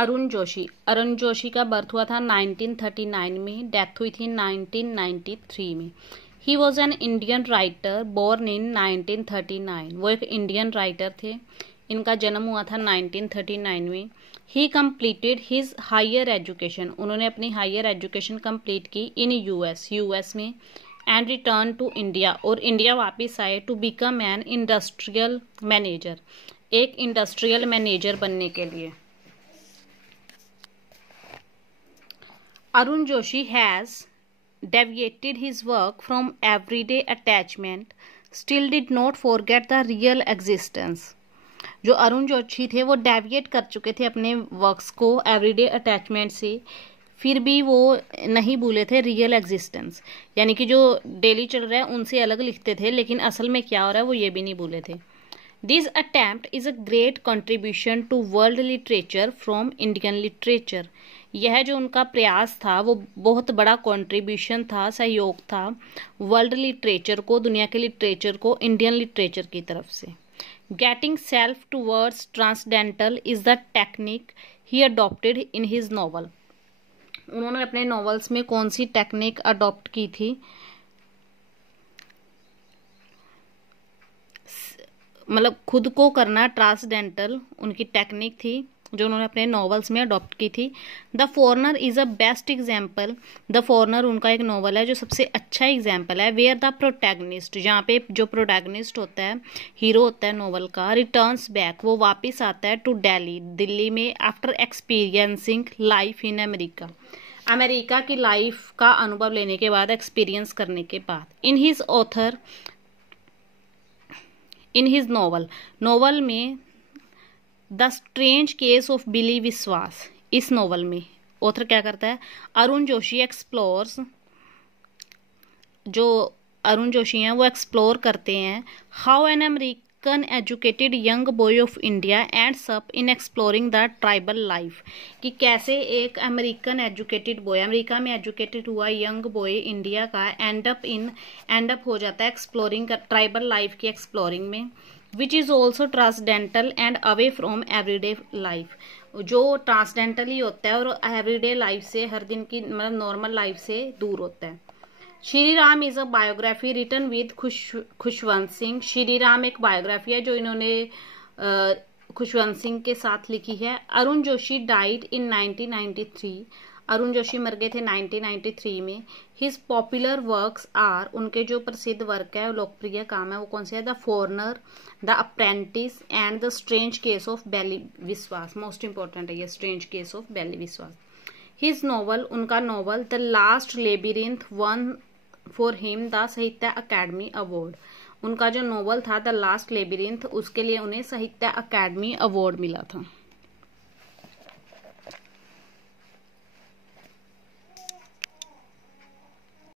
अरुण जोशी का बर्थ हुआ था 1939 में, डेथ हुई थी 1993 में। He was an Indian writer born in 1939। वो एक इंडियन राइटर थे, इनका जन्म हुआ था 1939 में। He completed his higher education, उन्होंने अपनी हायर एजुकेशन कंप्लीट की इन यूएस में, एंड रिटर्न टू इंडिया, और इंडिया वापस आए to become an industrial manager, एक इंडस्ट्रियल मैनेजर बनने के लिए। Arun Joshi has deviated his work from everyday attachment, still did not forget the real existence। जो अरुण जोशी थे वो डेविएट कर चुके थे अपने वर्क्स को एवरीडे अटैचमेंट से, फिर भी वो नहीं भूले थे रियल एग्जिस्टेंस, यानी कि जो डेली चल रहा है उनसे अलग लिखते थे, लेकिन असल में क्या हो रहा है वो ये भी नहीं भूले थे। This attempt is a great contribution to world literature from Indian literature. यह जो उनका प्रयास था वो बहुत बड़ा कंट्रीब्यूशन था, सहयोग था वर्ल्ड लिटरेचर को, दुनिया के लिटरेचर को, इंडियन लिटरेचर की तरफ से। Getting self towards transcendental is the technique he adopted in his novel. उन्होंने अपने नॉवेल्स में कौन सी टेक्निक अडॉप्ट की थी? मतलब खुद को करना, ट्रांसडेंटल उनकी टेक्निक थी जो उन्होंने अपने नॉवेल्स में अडॉप्ट की थी। The foreigner is a best example. The foreigner उनका एक नॉवल है जो सबसे अच्छा एग्जाम्पल है। वेयर द प्रोटैगनिस्ट, जहाँ पे जो प्रोटैगनिस्ट होता है, हीरो होता है नॉवल का, रिटर्न्स बैक, वो वापस आता है टू दिल्ली, दिल्ली में, after experiencing life in America, America की लाइफ का अनुभव लेने के बाद, एक्सपीरियंस करने के बाद। इन हिज नॉवल में द स्ट्रेंज केस ऑफ बिली विश्वास, इस नॉवल में ऑथर क्या करता है, अरुण जोशी एक्सप्लोर्स, जो अरुण जोशी हैं वो एक्सप्लोर करते हैं how an American educated young boy of India ends up in exploring the tribal life, कि कैसे एक अमेरिकन एजुकेटेड बॉय, अमेरिका में एजुकेटेड हुआ यंग बॉय इंडिया का एंड अप हो जाता है एक्सप्लोरिंग ट्राइबल लाइफ की एक्सप्लोरिंग में, which is also transcendental and away from everyday life, जो ट्रांसडेंटल ही होता है और एवरीडे लाइफ से, हर दिन की मतलब नॉर्मल लाइफ से दूर होता है। Shri Ram is a biography written with Khushwant Singh. Shri Ram एक बायोग्राफी है जो इन्होंने खुशवंत सिंह के साथ लिखी है। Arun Joshi died in 1993। अरुण जोशी मर गए थे 1993 में। हिज पॉपुलर वर्क्स आर, उनके जो प्रसिद्ध वर्क है, लोकप्रिय काम है, वो कौन से है? The foreigner, the apprentice and the strange case of Billy Biswas. Most important है ये स्ट्रेंज केस ऑफ बेली विश्वास। हिज नॉवल, उनका novel the last labyrinth one for him the साहित्य अकेडमी अवार्ड। उनका जो नॉवल था द लास्ट लेबिरिंथ, उसके लिए उन्हें साहित्य अकेडमी अवार्ड मिला था।